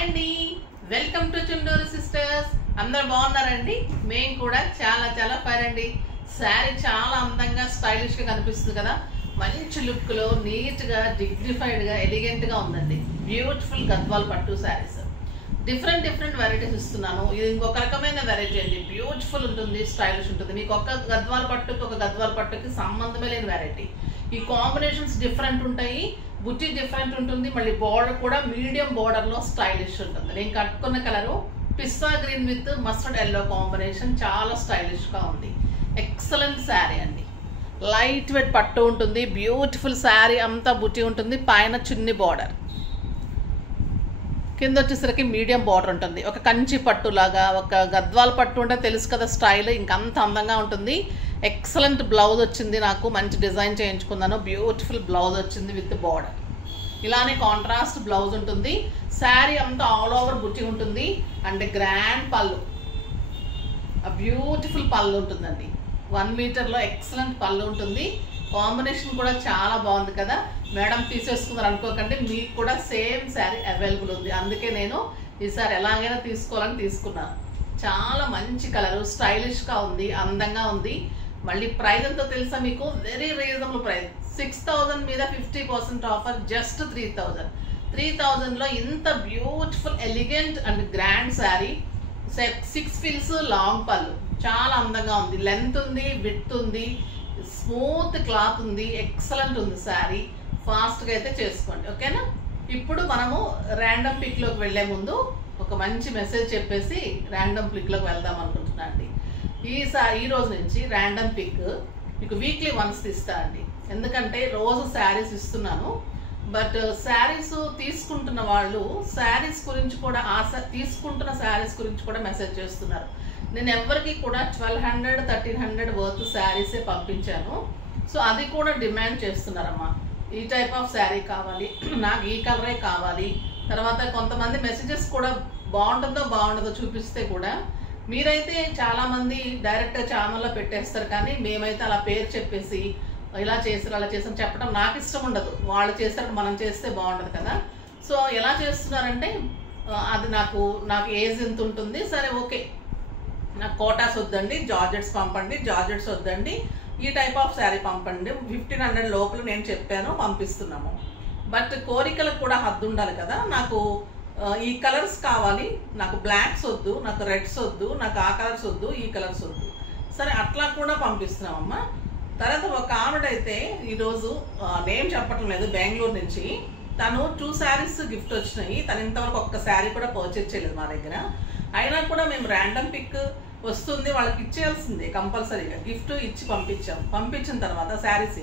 Hi అండి, welcome to Chunduru sisters. అందరు బాగున్నారండి? మేము కూడా చాలా చాలా ఫైన్ అండి. శారీ చాలా అందంగా స్టైలిష్ గా కనిపిస్తుంది కదా, మంచి లుక్ లో నీట్ గా డిగ్నిఫైడ్ గా ఎలిగెంట్ గా ఉందండి. బ్యూటిఫుల్ గద్వాల్ పట్టు శారీస్, డిఫరెంట్ వెరైటీస్ ఇస్తున్నాను. ఇది ఇంకొక రకమైన వెరైటీ అండి. బ్యూటిఫుల్ ఉంటుంది, స్టైలిష్ ఉంటుంది. మీకు ఒక గద్వాల్ పట్టుకి సంబంధమే లేని వెరైటీ. ఈ కాంబినేషన్స్ డిఫరెంట్ ఉంటాయి, బుట్టి డిఫరెంట్ ఉంటుంది, మళ్ళీ బోర్డర్ కూడా మీడియం బోర్డర్ లో స్టైలిష్ ఉంటుంది. నేను కట్టుకున్న colour pista green with mustard yellow combination, చాలా స్టైలిష్ గా ఉంది. ఎక్సలెంట్ శారీ అండి. లైట్ వెయిట్ పట్టు ఉంటుంది, బ్యూటిఫుల్ శారీ అంతా బుట్టి ఉంటుంది, పైన చిన్ని బార్డర్, కింద వచ్చేసరికి మీడియం బార్డర్ ఉంటుంది. ఒక కంచి పట్టు లాగా, ఒక గద్వాల్ పట్టు అంటే తెలుసు కదా స్టైల్, ఇంకంత అందంగా ఉంటుంది. ఎక్సలెంట్ బ్లౌజ్ వచ్చింది, నాకు మంచి డిజైన్ చేయించుకున్నాను. బ్యూటిఫుల్ బ్లౌజ్ వచ్చింది విత్ బార్డర్. ఇలానే కాంట్రాస్ట్ బ్లౌజ్ ఉంటుంది. శారీ అంతా ఆల్ ఓవర్ బుట్టి ఉంటుంది అండ్ గ్రాండ్ పళ్ళు, బ్యూటిఫుల్ పళ్ళు ఉంటుందండి. 1 మీటర్లో ఎక్సలెంట్ పళ్ళు ఉంటుంది. కాంబినేషన్ కూడా చాలా బాగుంది కదా మేడం, తీసేసుకున్నారు అనుకోకండి, మీకు కూడా సేమ్ శారీ అవైలబుల్ ఉంది. అందుకే నేను ఈసారి ఎలాగైనా తీసుకోవాలని తీసుకున్నాను. చాలా మంచి కలరు, స్టైలిష్గా ఉంది, అందంగా ఉంది. మళ్ళీ ప్రైస్ ఎంతో తెలుసా మీకు? Very reasonable price. 6000 మీద 50% ఆఫర్, జస్ట్ 3000. 3000లో ఇంత beautiful elegant and grand sari. 6 feels long పళ్ళు, చాలా అందంగా ఉంది. లెంత్ ఉంది, విడ్త్ ఉంది, స్మూత్ క్లాత్ ఉంది, ఎక్సలెంట్ ఉంది శారీ. ఫాస్ట్గా అయితే చేసుకోండి, ఓకేనా? ఇప్పుడు మనము ర్యాండమ్ పిక్లోకి వెళ్ళే ముందు ఒక మంచి మెసేజ్ చెప్పేసి ర్యాండమ్ పిక్లోకి వెళ్దాం అనుకుంటున్నా అండి. ఈ రోజు నుంచి ర్యాండమ్ పిక్ మీకు వీక్లీ వన్స్ తీస్తా అండి. ఎందుకంటే రోజు శారీస్ ఇస్తున్నాను, బట్ శారీస్ తీసుకుంటున్న వాళ్ళు శారీస్ గురించి కూడా తీసుకుంటున్న శారీస్ గురించి కూడా మెసేజ్ చేస్తున్నారు. నేను ఎవరికి కూడా 1200, 1300 వర్త్ శారీసే పంపించాను. సో అది కూడా డిమాండ్ చేస్తున్నారమ్మా. ఈ టైప్ ఆఫ్ శారీ కావాలి, నాకు ఈ కలరే కావాలి. తర్వాత కొంతమంది మెసేజెస్ కూడా బాగుంటుందో చూపిస్తే కూడా మీరైతే చాలామంది డైరెక్ట్గా ఛానల్లో పెట్టేస్తారు, కానీ మేమైతే అలా పేరు చెప్పేసి ఇలా చేసారు అలా చేసారు చెప్పడం నాకు ఇష్టం ఉండదు. వాళ్ళు చేశారు, మనం చేస్తే బాగుండదు కదా. సో ఎలా చేస్తున్నారంటే, అది నాకు ఏజ్ ఎంత ఉంటుంది, సరే ఓకే, నాకు కోటాస్ వద్దండి, జార్జెట్స్ పంపండి, జార్జెట్స్ వద్దండి, ఈ టైప్ ఆఫ్ శారీ పంపండి. 1500 లోపల నేను చెప్పాను, పంపిస్తున్నాము. బట్ కోరికలకు కూడా హద్దు ఉండాలి కదా. నాకు ఈ కలర్స్ కావాలి, నాకు బ్లాక్స్ వద్దు, నాకు రెడ్స్ వద్దు, నాకు ఆ కలర్స్ వద్దు, ఈ కలర్స్ వద్దు, సరే అట్లా కూడా పంపిస్తున్నామమ్మా. తర్వాత ఒక ఆవిడైతే ఈరోజు నేమ్ చెప్పటం లేదు, బెంగళూరు నుంచి, తను 2 శారీస్ గిఫ్ట్ వచ్చినాయి. తను ఇంతవరకు ఒక్క శారీ కూడా పర్చేజ్ చేయలేదు మా దగ్గర. అయినా కూడా మేము ర్యాండమ్ పిక్ వస్తుంది, వాళ్ళకి ఇచ్చేయాల్సిందే కంపల్సరీగా. గిఫ్ట్ ఇచ్చి పంపించిన తర్వాత శారీస్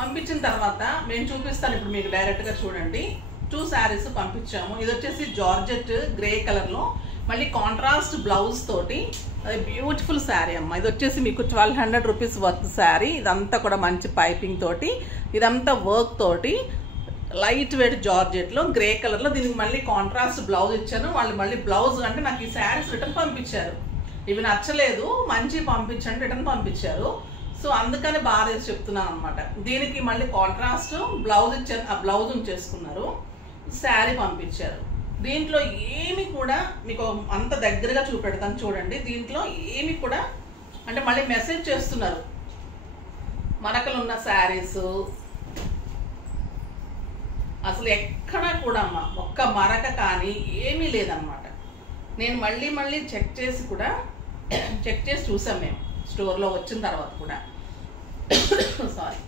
పంపించిన తర్వాత మేము చూపిస్తాను. ఇప్పుడు మీకు డైరెక్ట్గా చూడండి, 2 శారీస్ పంపించాము. ఇది వచ్చేసి జార్జెట్ గ్రే కలర్లో, మళ్ళీ కాంట్రాస్ట్ బ్లౌజ్ తోటి, అది బ్యూటిఫుల్ శారీ అమ్మ. ఇది వచ్చేసి మీకు 1200 రూపీస్ వర్త్ శారీ. ఇదంతా కూడా మంచి పైపింగ్ తోటి, ఇదంతా వర్క్ తోటి, లైట్ వెయిట్ జార్జెట్లో గ్రే కలర్లో. దీనికి మళ్ళీ కాంట్రాస్ట్ బ్లౌజ్ ఇచ్చాను. వాళ్ళు మళ్ళీ బ్లౌజ్ అంటే నాకు ఈ శారీస్ రిటర్న్ పంపించారు, ఇవి నచ్చలేదు, మంచి పంపించండి, రిటర్న్ పంపించారు. సో అందుకని బాగా చెప్తున్నాను అనమాట. దీనికి మళ్ళీ కాంట్రాస్ట్ బ్లౌజ్ ఇచ్చారు, ఆ బ్లౌజ్ ఉంచేసుకున్నారు, శారీ పంపించారు. దీంట్లో ఏమి కూడా మీకు అంత దగ్గరగా చూపెడతాను చూడండి. దీంట్లో ఏమి కూడా అంటే మళ్ళీ మెసేజ్ చేస్తున్నారు, మరకలు ఉన్న శారీస్ అసలు ఎక్కడా కూడా అమ్మ ఒక్క మరక కానీ ఏమీ లేదన్నమాట. నేను మళ్ళీ చెక్ చేసి చూసాం మేము స్టోర్లో వచ్చిన తర్వాత కూడా. సారీ,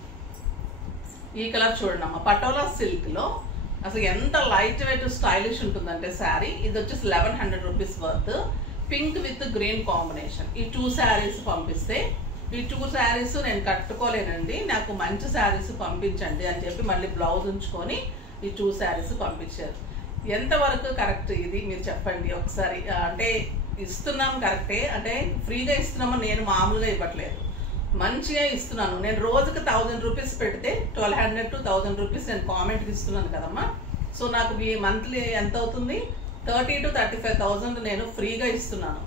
ఈ కలర్ చూడండి అమ్మ, పటోలా సిల్క్లో అసలు ఎంత లైట్ వెయిట్ స్టైలిష్ ఉంటుందంటే శారీ. ఇది వచ్చేసి 1100 rupees worth, pink with green combination. ఈ 2 శారీస్ పంపిస్తే, ఈ 2 శారీస్ నేను కట్టుకోలేనండి, నాకు మంచి శారీస్ పంపించండి అని చెప్పి మళ్ళీ బ్లౌజ్ ఉంచుకొని ఈ 2 శారీస్ పంపించారు. ఎంతవరకు కరెక్ట్ ఇది మీరు చెప్పండి ఒకసారి. అంటే ఇస్తున్నాం కరెక్టే, అంటే ఫ్రీగా ఇస్తున్నామో, నేను మామూలుగా ఇవ్వట్లేదు, మంచిగా ఇస్తున్నాను. నేను రోజుకి 1000 రూపీస్ పెడితే 1200 to 1000 రూపీస్ నేను కామెంట్కి ఇస్తున్నాను కదమ్మా. సో నాకు మంత్లీ ఎంత అవుతుంది? 30,000 to 35,000 నేను ఫ్రీగా ఇస్తున్నాను.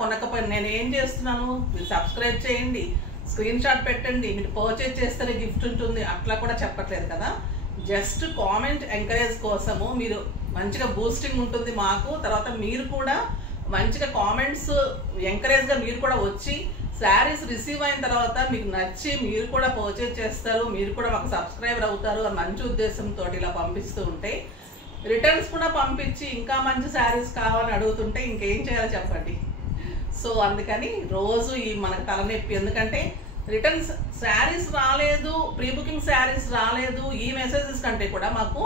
కొనకపోయినా నేను ఏం చేస్తున్నాను, మీరు సబ్స్క్రైబ్ చేయండి, స్క్రీన్ షాట్ పెట్టండి, మీరు పర్చేజ్ చేస్తేనే గిఫ్ట్ ఉంటుంది, అట్లా కూడా చెప్పట్లేదు కదా. జస్ట్ కామెంట్ ఎంకరేజ్ కోసము, మీరు మంచిగా బూస్టింగ్ ఉంటుంది మాకు. తర్వాత మీరు కూడా మంచిగా కామెంట్స్ ఎంకరేజ్గా మీరు కూడా వచ్చి శారీస్ రిసీవ్ అయిన తర్వాత మీకు నచ్చి మీరు కూడా పర్చేజ్ చేస్తారు, మీరు కూడా మాకు సబ్స్క్రైబర్ అవుతారు అని మంచి ఉద్దేశంతో ఇలా పంపిస్తూ ఉంటే, రిటర్న్స్ కూడా పంపించి ఇంకా మంచి శారీస్ కావాలని అడుగుతుంటే ఇంకేం చేయాలో చెప్పండి. సో అందుకని రోజు ఈ మనకు తలనొప్పి. ఎందుకంటే రిటర్న్స్ శారీస్ రాలేదు, ప్రీ బుకింగ్ శారీస్ రాలేదు, ఈ మెసేజెస్ కంటే కూడా మాకు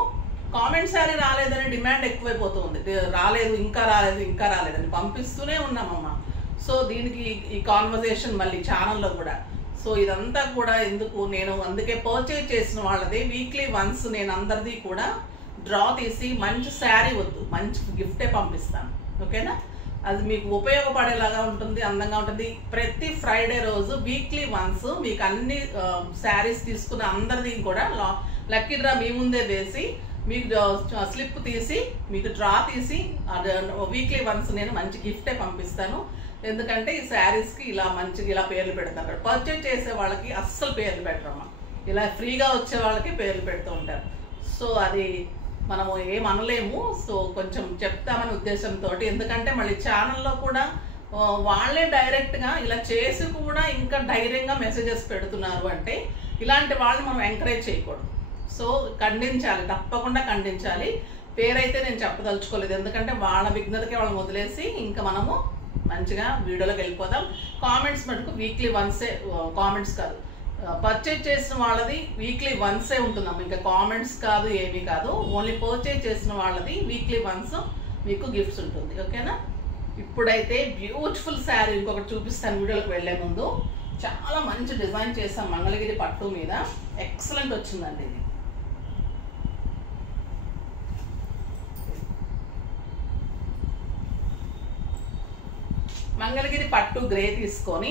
కామెంట్ శారీ రాలేదని డిమాండ్ ఎక్కువైపోతుంది. రాలేదు, ఇంకా రాలేదు, ఇంకా రాలేదని పంపిస్తూనే ఉన్నామమ్మా. సో దీనికి ఈ కాన్వర్జేషన్ మళ్ళీ ఛానల్లో కూడా. సో ఇదంతా కూడా ఎందుకు, నేను అందుకే పర్చేజ్ చేసిన వాళ్ళది వీక్లీ వన్స్ నేను అందరిది కూడా డ్రా తీసి మంచి శారీ వద్దు, మంచి గిఫ్టే పంపిస్తాను. ఓకేనా? అది మీకు ఉపయోగపడేలాగా ఉంటుంది, అందంగా ఉంటుంది. ప్రతి ఫ్రైడే రోజు వీక్లీ వన్స్ మీకు అన్ని శారీస్ తీసుకున్న అందరిది కూడా లక్కీ డ్రా మీ ముందే వేసి మీకు స్లిప్ తీసి మీకు డ్రా తీసి వీక్లీ వన్స్ నేను మంచి గిఫ్టే పంపిస్తాను. ఎందుకంటే ఈ శారీస్కి ఇలా మంచిగా ఇలా పేర్లు పెడతారు. పర్చేజ్ చేసే వాళ్ళకి అస్సలు పేర్లు పెట్టరమ్మా, ఇలా ఫ్రీగా వచ్చే వాళ్ళకి పేర్లు పెడుతూ ఉంటారు. సో అది మనము ఏమనలేము. సో కొంచెం చెప్తామనే ఉద్దేశంతో, ఎందుకంటే మళ్ళీ ఛానల్లో కూడా వాళ్ళే డైరెక్ట్గా ఇలా చేసి కూడా ఇంకా ధైర్యంగా మెసేజెస్ పెడుతున్నారు అంటే ఇలాంటి వాళ్ళని మనం ఎంకరేజ్ చేయకూడదు. సో ఖండించాలి, తప్పకుండా ఖండించాలి. పేరైతే నేను చెప్పదలుచుకోలేదు, ఎందుకంటే వాళ్ళ విఘ్నతకి వాళ్ళని వదిలేసి ఇంకా మనము మంచిగా వీడియోలోకి వెళ్ళిపోదాం. కామెంట్స్ మటుకు వీక్లీ వన్సే, కామెంట్స్ కాదు, పర్చేజ్ చేసిన వాళ్ళది వీక్లీ వన్సే ఉంటుందమ్మా. ఇంకా కామెంట్స్ కాదు, ఏమీ కాదు. ఓన్లీ పర్చేజ్ చేసిన వాళ్ళది వీక్లీ వన్స్ మీకు గిఫ్ట్స్ ఉంటుంది. ఓకేనా? ఇప్పుడైతే బ్యూటిఫుల్ శారీ ఇంకొకటి చూపిస్తాను వీడియోలోకి వెళ్ళే ముందు. చాలా మంచి డిజైన్ చేసాం మంగళగిరి పట్టు మీద, ఎక్సలెంట్ వచ్చిందండి ఇది. మంగళగిరి పట్టు గ్రే తీసుకొని,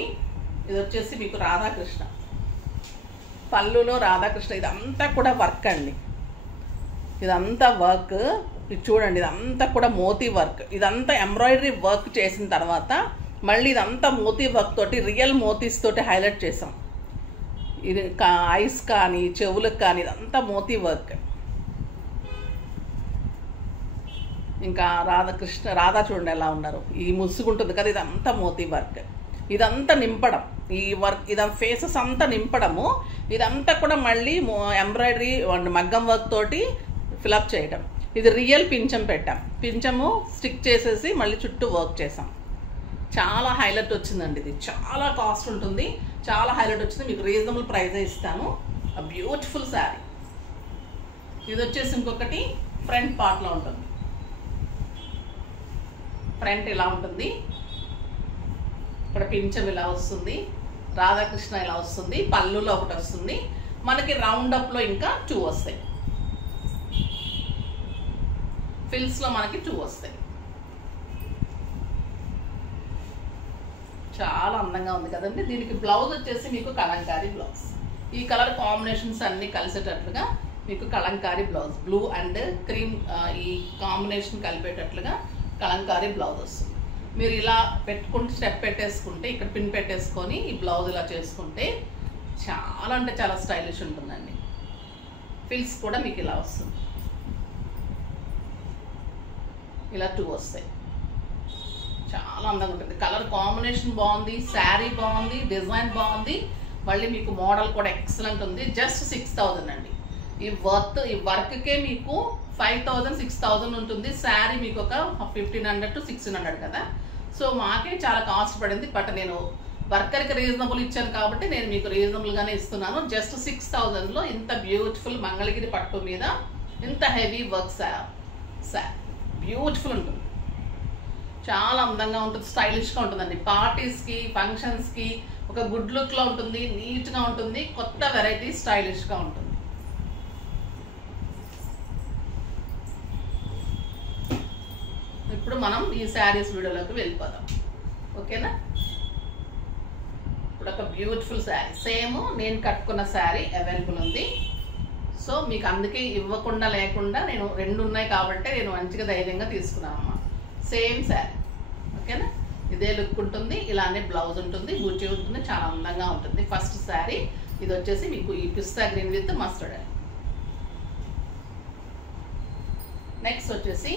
ఇది వచ్చేసి మీకు రాధాకృష్ణ పళ్ళులో రాధాకృష్ణ. ఇదంతా కూడా వర్క్ అండి, ఇదంతా వర్క్. ఇది చూడండి, ఇదంతా కూడా మోతీ వర్క్. ఇదంతా ఎంబ్రాయిడరీ వర్క్ చేసిన తర్వాత మళ్ళీ ఇదంతా మోతీ వర్క్ తోటి, రియల్ మోతీస్ తోటి హైలైట్ చేసాం. ఇది ఐస్ కానీ చెవులకు కానీ ఇదంతా మోతీ వర్క్. ఇంకా రాధా చూడండి ఎలా ఉన్నారు, ఈ ముసుగుంటుంది కదా, ఇదంతా మోతీ వర్క్. ఇదంతా నింపడం, ఈ వర్క్ ఇదంతా ఫేసెస్ అంతా నింపడము. ఇదంతా కూడా మళ్ళీ ఎంబ్రాయిడరీ మగ్గం వర్క్ తోటి ఫిలప్ చేయడం. ఇది రియల్ పింఛం పెట్టాం, పింఛము స్టిక్ చేసేసి మళ్ళీ చుట్టూ వర్క్ చేసాం. చాలా హైలైట్ వచ్చిందండి. ఇది చాలా కాస్ట్ ఉంటుంది, చాలా హైలైట్ వచ్చింది. మీకు రీజనబుల్ ప్రైజే ఇస్తాను. బ్యూటిఫుల్ శారీ. ఇది వచ్చేసి ఇంకొకటి ఫ్రంట్ పార్ట్లో ఉంటుంది. ఫ్రంట్ ఇలా ఉంటుంది, ఇక్కడ పింఛం ఇలా వస్తుంది, రాధాకృష్ణ ఇలా వస్తుంది, పళ్ళులో ఒకటి వస్తుంది, మనకి రౌండప్లో ఇంకా 2 వస్తాయి, ఫిల్స్లో మనకి 2 వస్తాయి. చాలా అందంగా ఉంది కదండి. దీనికి బ్లౌజ్ వచ్చేసి మీకు కలంకారీ బ్లౌజ్. ఈ కలర్ కాంబినేషన్స్ అన్నీ కలిసేటట్లుగా మీకు Kalamkari blouse, blue and cream ఈ కాంబినేషన్ కలిపేటట్లుగా కలంకారీ బ్లౌజ్ వస్తుంది. మీరు ఇలా పెట్టుకుంటే స్టెప్ పెట్టేసుకుంటే, ఇక్కడ పిన్ పెట్టేసుకొని ఈ బ్లౌజ్ ఇలా చేసుకుంటే చాలా అంటే చాలా స్టైలిష్ ఉంటుందండి. ఫిల్స్ కూడా మీకు ఇలా వస్తుంది, ఇలా 2 వస్తాయి. చాలా అందంగా ఉంటుంది. కలర్ కాంబినేషన్ బాగుంది, శారీ బాగుంది, డిజైన్ బాగుంది. మళ్ళీ మీకు మోడల్ కూడా ఎక్సలెంట్ ఉంది. జస్ట్ 6000 అండి. ఈ వర్క్కే మీకు 5000 6000 ఉంటుంది. శారీ మీకు ఒక 1500 to 1600 కదా. సో మాకే చాలా కాస్ట్ పడింది. బట్ నేను వర్కర్కి రీజనబుల్ ఇచ్చాను కాబట్టి నేను మీకు రీజనబుల్గానే ఇస్తున్నాను. జస్ట్ 6000లో ఇంత బ్యూటిఫుల్ మంగళగిరి పట్టు మీద ఇంత హెవీ వర్క్ శారీ బ్యూటిఫుల్ ఉంటుంది. చాలా అందంగా ఉంటుంది, స్టైలిష్గా ఉంటుందండి. పార్టీస్కి, ఫంక్షన్స్కి ఒక గుడ్ లుక్లో ఉంటుంది, నీట్గా ఉంటుంది, కొత్త వెరైటీ స్టైలిష్గా ఉంటుంది. ఇప్పుడు మనం ఈ శారీస్ వీడియోలోకి వెళ్ళిపోదాం. ఓకేనా? ఇప్పుడు ఒక బ్యూటిఫుల్ శారీ, సేమ్ నేను కట్టుకున్న శారీ అవైలబుల్ ఉంది. సో మీకు అందుకే ఇవ్వకుండా లేకుండా నేను 2 ఉన్నాయి కాబట్టి నేను మంచిగా ధైర్యంగా తీసుకున్నాను అమ్మా. సేమ్ శారీ. ఓకేనా? ఇదే లుక్ ఉంటుంది, ఇలానే బ్లౌజ్ ఉంటుంది, బూటీ ఉంటుంది, చాలా అందంగా ఉంటుంది. ఫస్ట్ శారీ ఇది వచ్చేసి మీకు ఈ పిస్తా గ్రీన్ విత్ మస్టర్డ్. నెక్స్ట్ వచ్చేసి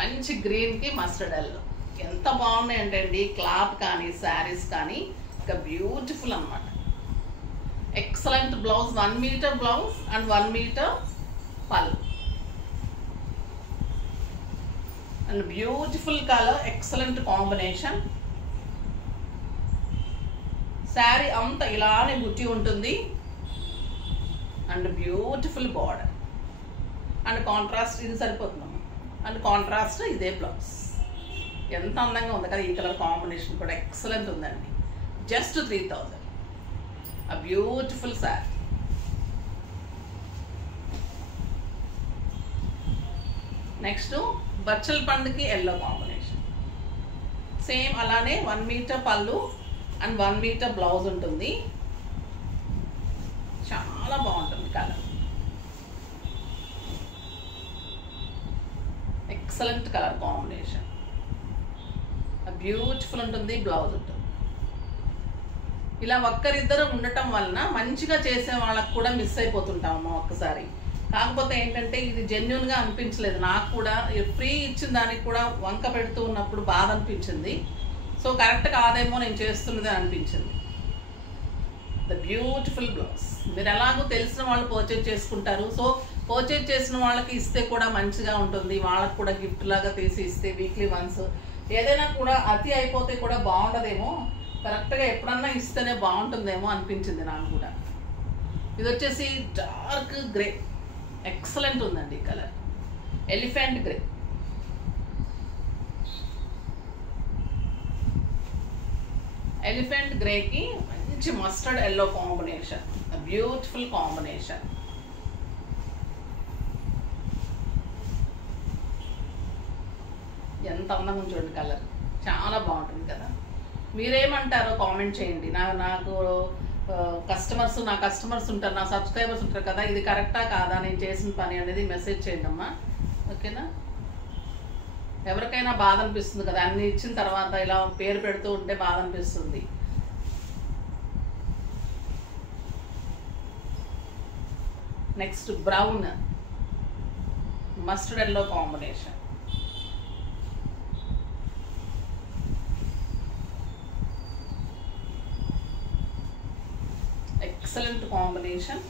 మంచి గ్రీన్కి మస్టర్డ్ ఎల్లో. ఎంత బాగున్నాయి అంటే అండి, క్లాత్ కానీ శారీస్ కానీ ఇంకా బ్యూటిఫుల్ అనమాట. Excellent blouse, 1 metre blouse and 1 metre పళ్ళు and beautiful colour, excellent combination. Sari అంతా ఇలానే బుట్టి ఉంటుంది and beautiful border and contrast ఇది సరిపోతుందమ్మా. అండ్ కాంట్రాస్ట్ ఇదే బ్లౌజ్. ఎంత అందంగా ఉంది కదా. ఈ కలర్ కాంబినేషన్ కూడా ఎక్సలెంట్ ఉందండి. Just 3000. a beautiful saree. Next బచ్చల్ పండుకి ఎల్లో కాంబినేషన్. సేమ్ అలానే 1 మీటర్ పళ్ళు అండ్ 1 మీటర్ బ్లౌజ్ ఉంటుంది. చాలా బాగుంటుంది colour, excellent colour combination. Beautiful ఉంటుంది, బ్లౌజ్ ఉంటుంది. ఇలా ఒక్కరిద్దరు ఉండటం వలన మంచిగా చేసే వాళ్ళకు కూడా మిస్ అయిపోతుంటాము ఒక్కసారి. కాకపోతే ఏంటంటే ఇది జెన్యున్గా అనిపించలేదు నాకు కూడా. ఫ్రీ ఇచ్చిన దానికి కూడా వంక పెడుతూ ఉన్నప్పుడు బాధ అనిపించింది. సో కరెక్ట్ కాదేమో నేను చేస్తున్నది అనిపించింది. The beautiful blouse. మీరు ఎలాగో తెలిసిన వాళ్ళు పర్చేజ్ చేసుకుంటారు. సో పర్చేజ్ చేసిన వాళ్ళకి ఇస్తే కూడా మంచిగా ఉంటుంది. వాళ్ళకు కూడా గిఫ్ట్ లాగా తీసి ఇస్తే వీక్లీ వన్స్. ఏదైనా కూడా అతి అయిపోతే కూడా బాగుండదేమో, కరెక్ట్గా ఎప్పుడన్నా ఇస్తేనే బాగుంటుందేమో అనిపించింది నాకు కూడా. ఇది వచ్చేసి డార్క్ గ్రే, ఎక్సలెంట్ ఉందండి ఈ కలర్. Elephant grey. ఎలిఫెంట్ గ్రేకి మంచి mustard yellow combination, beautiful combination. ఎంత అందంగా చూడండి కలర్, చాలా బాగుంటుంది కదా. మీరేమంటారో కామెంట్ చేయండి. నాకు నా కస్టమర్స్ ఉంటారు, నా సబ్స్క్రైబర్స్ ఉంటారు కదా, ఇది కరెక్టా కాదా నేను చేసిన పని అనేది మెసేజ్ చేయండి అమ్మా, ఓకేనా. ఎవరికైనా బాధ అనిపిస్తుంది కదా, అన్ని ఇచ్చిన తర్వాత ఇలా పేరు పెడుతూ ఉంటే బాధ అనిపిస్తుంది. Next brown mustard yellow combination. Excellent combination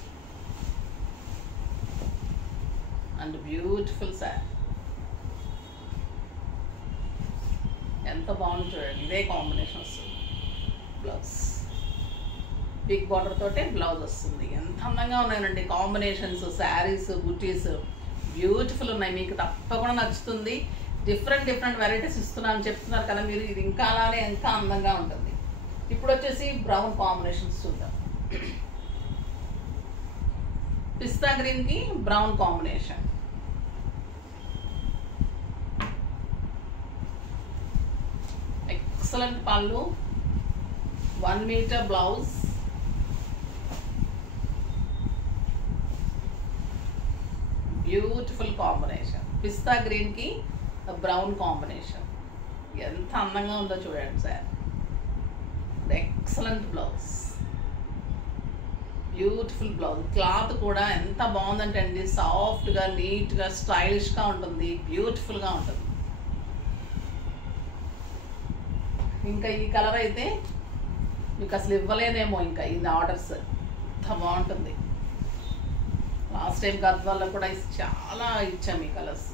and beautiful sari. ఎంత బాగుంది చూడండి. ఇదే కాంబినేషన్ వస్తుంది. బ్లౌజ్ బిగ్ బార్డర్ తోటే బ్లౌజ్ వస్తుంది. ఎంత అందంగా ఉన్నాయండి కాంబినేషన్స్, శారీస్, బుటీస్ బ్యూటిఫుల్ ఉన్నాయి. మీకు తప్పకుండా నచ్చుతుంది. డిఫరెంట్ వెరైటీస్ ఇస్తున్నాను చెప్తున్నారు కదా మీరు, ఇది ఇంకా అలానే ఇంకా అందంగా ఉంటుంది. ఇప్పుడు వచ్చేసి బ్రౌన్ కాంబినేషన్స్ చూద్దాం. పిస్తా గ్రీన్ కి బ్రౌన్ కాంబినేషన్. ఎక్సలెంట్ పళ్ళు, 1 మీటర్ బ్లౌజ్, బ్యూటిఫుల్ కాంబినేషన్. పిస్తా గ్రీన్ కి బ్రౌన్ కాంబినేషన్. ఎంత అందంగా ఉందో చూడండి sir. Excellent blouse, beautiful blouse. Cloth కూడా ఎంత బాగుందంటే అండి, సాఫ్ట్గా, నీట్గా, స్టైలిష్గా ఉంటుంది, బ్యూటిఫుల్గా ఉంటుంది. ఇంకా ఈ కలర్ అయితే మీకు అసలు ఇవ్వలేనేమో ఇంకా ఇది ఆర్డర్స్. ఎంత బాగుంటుంది. లాస్ట్ టైం గద్వాల్లో కూడా చాలా ఇచ్చాము ఈ కలర్స్.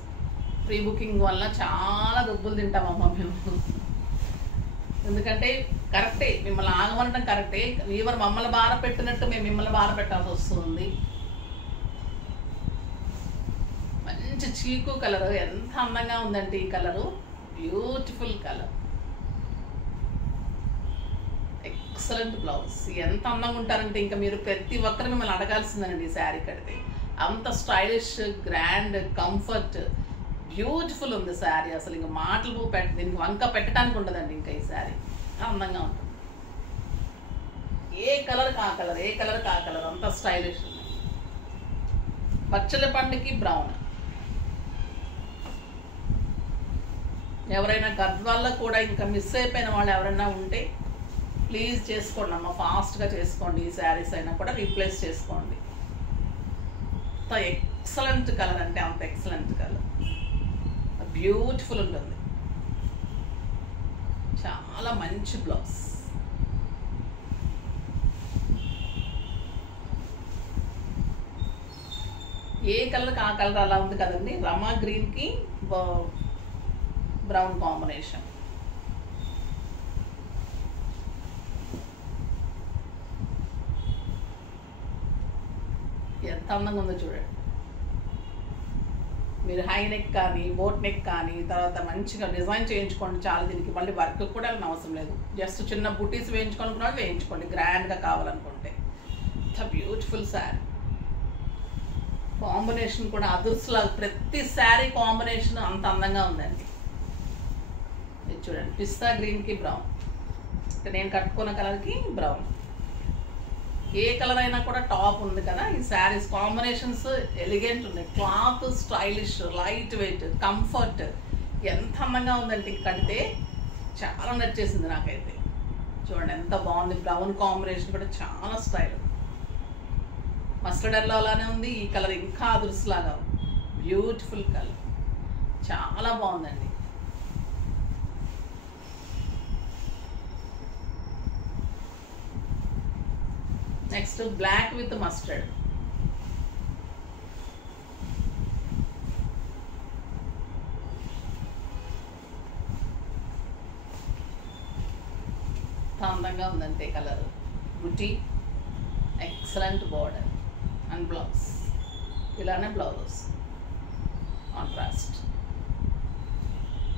ప్రీ బుకింగ్ వల్ల చాలా దుబ్బులు తింటామమ్మా మేము. ఎందుకంటే కరెక్టే, మిమ్మల్ని ఆగమనటం కరెక్టే. వీవర్ మమ్మల్ని బాధ పెట్టినట్టు మేము మిమ్మల్ని బాధ పెట్టాల్సి వస్తుంది. మంచి చీకు కలర్, ఎంత అందంగా ఉందంటే ఈ colour. Beautiful colour, excellent blouse. ఎంత అందంగా ఉంటారంటే ఇంకా మీరు ప్రతి ఒక్కరు మిమ్మల్ని అడగాల్సిందండి ఈ శారీ కడితే. అంత స్టైలిష్, గ్రాండ్, కంఫర్ట్, బ్యూటిఫుల్ ఉంది శారీ. అసలు ఇంకా మాటలు దీనికి వంక పెట్టడానికి ఉండదండి ఇంకా ఈ శారీ. అందంగా ఉంటుంది. ఏ కలర్ కా కలర్, ఏ కలర్ కా కలర్, అంత స్టైలిష్ ఉంది. బచ్చల పండుకి బ్రౌన్. ఎవరైనా గద్వాల్లో కూడా ఇంకా మిస్ అయిపోయిన వాళ్ళు ఎవరైనా ఉంటే ప్లీజ్ చేసుకోండి అమ్మ, ఫాస్ట్గా చేసుకోండి. ఈ శారీస్ అయినా కూడా రీప్లేస్ చేసుకోండి. ఎక్సలెంట్ కలర్ అంటే అంత ఎక్సలెంట్ కలర్, బ్యూటిఫుల్ ఉంటుంది. చాలా మంచి బ్లౌజ్. ఏ కలర్కి ఆ కలర్ అలా ఉంది కదండి. రమా గ్రీన్కి బ్రౌన్ కాంబినేషన్. ఎంత అందంగా ఉందో చూడండి. మీరు హై నెక్ కానీ బోట్ నెక్ కానీ తర్వాత మంచిగా డిజైన్ చేయించుకోండి. చాలా దీనికి మళ్ళీ వర్క్ కూడా అవసరం లేదు. జస్ట్ చిన్న బుటీస్ వేయించుకోవాలనుకున్నాడు వేయించుకోండి, గ్రాండ్గా కావాలనుకుంటే. ఇంత బ్యూటిఫుల్ శారీ. కాంబినేషన్ కూడా అదుర్స్లాగా ప్రతి శారీ కాంబినేషన్ అంత అందంగా ఉందండి. ఇది చూడండి, పిస్తా గ్రీన్కి బ్రౌన్, నేను కట్టుకున్న కలర్కి బ్రౌన్. ఏ కలర్ అయినా కూడా టాప్ ఉంది కదా. ఈ శారీస్ కాంబినేషన్స్ ఎలిగెంట్ ఉన్నాయి. Cloth stylish, light weight, comfort, ఎంత అందంగా ఉందంటే కడితే చాలా నచ్చేసింది నాకైతే. చూడండి ఎంత బాగుంది. బ్రౌన్ కాంబినేషన్ కూడా చాలా స్టైల్. మస్టర్డ్ ఎల్లో అలానే ఉంది. ఈ కలర్ ఇంకా అదుర్స్లాగా బ్యూటిఫుల్ కలర్, చాలా బాగుందండి. Next black with mustard. అందంగా ఉందంటే colour. Beauty, excellent border and blouse. ఇలానే blouse contrast,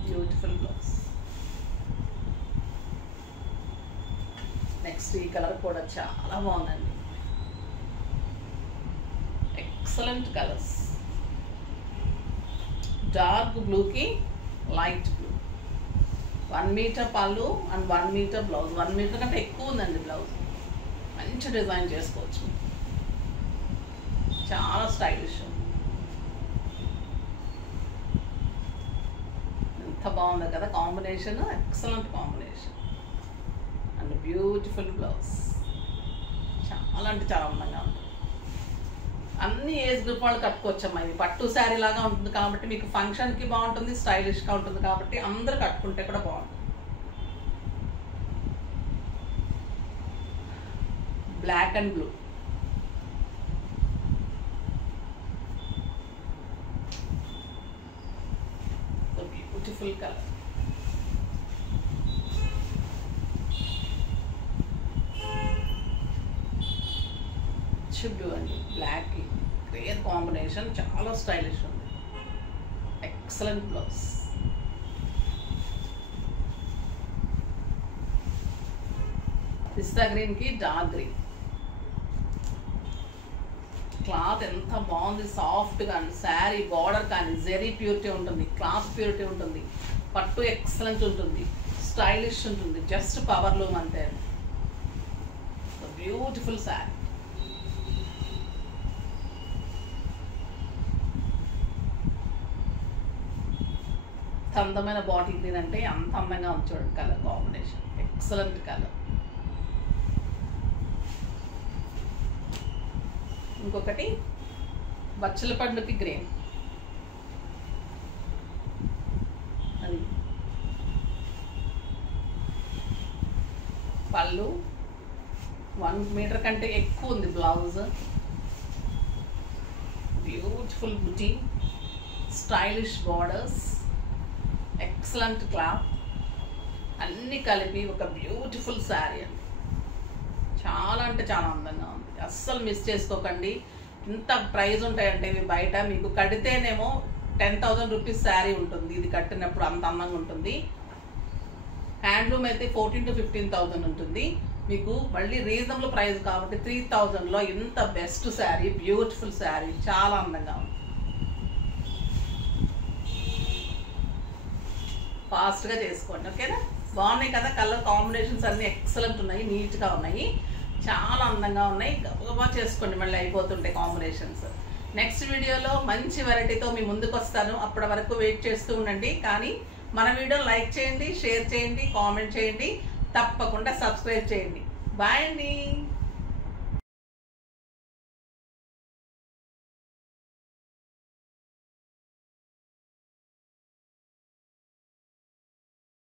beautiful blouse. Next ఈ కలర్ కూడా చాలా బాగుందండి. Excellent colours. డార్క్ బ్లూకి లైట్ బ్లూ. 1 మీటర్ పళ్ళు అండ్ 1 మీటర్ బ్లౌజ్. 1 మీటర్ కంటే ఎక్కువ ఉందండి బ్లౌజ్. మంచి డిజైన్ చేసుకోవచ్చు. చాలా స్టైలిష్. ఎంత బాగుంది కదా combination. Excellent combination and beautiful blouse. చాలా అంటే చాలా అందంగా ఉంటుంది. అన్ని ఏజ్ గ్రూప్ వాళ్ళు కట్టుకోవచ్చమ్మా. ఇది పట్టు శారీ లాగా ఉంటుంది కాబట్టి మీకు ఫంక్షన్కి బాగుంటుంది, స్టైలిష్గా ఉంటుంది కాబట్టి అందరూ కట్టుకుంటే కూడా బాగుంటుంది. Black and blue. Beautiful colour. Blue అండి, బ్లాక్ క్లియర్ కాంబినేషన్, చాలా స్టైలిష్ ఉంది. Excellent blouse. పిస్తా గ్రీన్కి డార్క్ గ్రీన్. క్లాత్ ఎంత బాగుంది, సాఫ్ట్ కానీ శారీ బార్డర్ కానీ జెరీ ప్యూరిటీ ఉంటుంది, క్లాత్ ప్యూరిటీ ఉంటుంది, పట్టు ఎక్సలెంట్ ఉంటుంది, స్టైలిష్ ఉంటుంది. జస్ట్ పవర్ లూమ్ అంతే. బ్యూటిఫుల్ శారీ. అందమైన బాటిల్ గ్రీన్ అంటే అంత అందంగా ఉంది చూడండి. Colour combination excellent colour. ఇంకొకటి బచ్చల పండుకి గ్రీన్. అది పళ్ళు 1 మీటర్ కంటే ఎక్కువ ఉంది బ్లౌజ్. బ్యూటిఫుల్ బుటీ, స్టైలిష్ బార్డర్స్, ఎక్సలెంట్ క్లాత్, అన్నీ కలిపి ఒక బ్యూటిఫుల్ శారీ అండి. చాలా అంటే చాలా అందంగా ఉంది. అస్సలు మిస్ చేసుకోకండి. ఇంత ప్రైస్ ఉంటాయంటే ఇవి బయట మీకు కడితేనేమో 10,000 రూపీస్ శారీ ఉంటుంది. ఇది కట్టినప్పుడు అంత అందంగా ఉంటుంది. హ్యాండ్లూమ్ అయితే 14,000 to 15,000 ఉంటుంది. మీకు మళ్ళీ రీజనబుల్ ప్రైస్ కాబట్టి 3,000లో ఇంత బెస్ట్ శారీ, బ్యూటిఫుల్ శారీ, చాలా అందంగా ఉంది. ఫాస్ట్గా చేసుకోండి, ఓకేనా? బాగున్నాయి కదా కలర్ కాంబినేషన్స్ అన్నీ ఎక్సలెంట్ ఉన్నాయి, నీట్గా ఉన్నాయి, చాలా అందంగా ఉన్నాయి. గబగబా చేసుకోండి, మళ్ళీ అయిపోతుంటాయి కాంబినేషన్స్. నెక్స్ట్ వీడియోలో మంచి వెరైటీతో మీ ముందుకు వస్తాను. అప్పటి వరకు వెయిట్ చేస్తూ ఉండండి. కానీ మన వీడియో లైక్ చేయండి, షేర్ చేయండి, కామెంట్ చేయండి, తప్పకుండా సబ్స్క్రైబ్ చేయండి. బాయ్ అండి.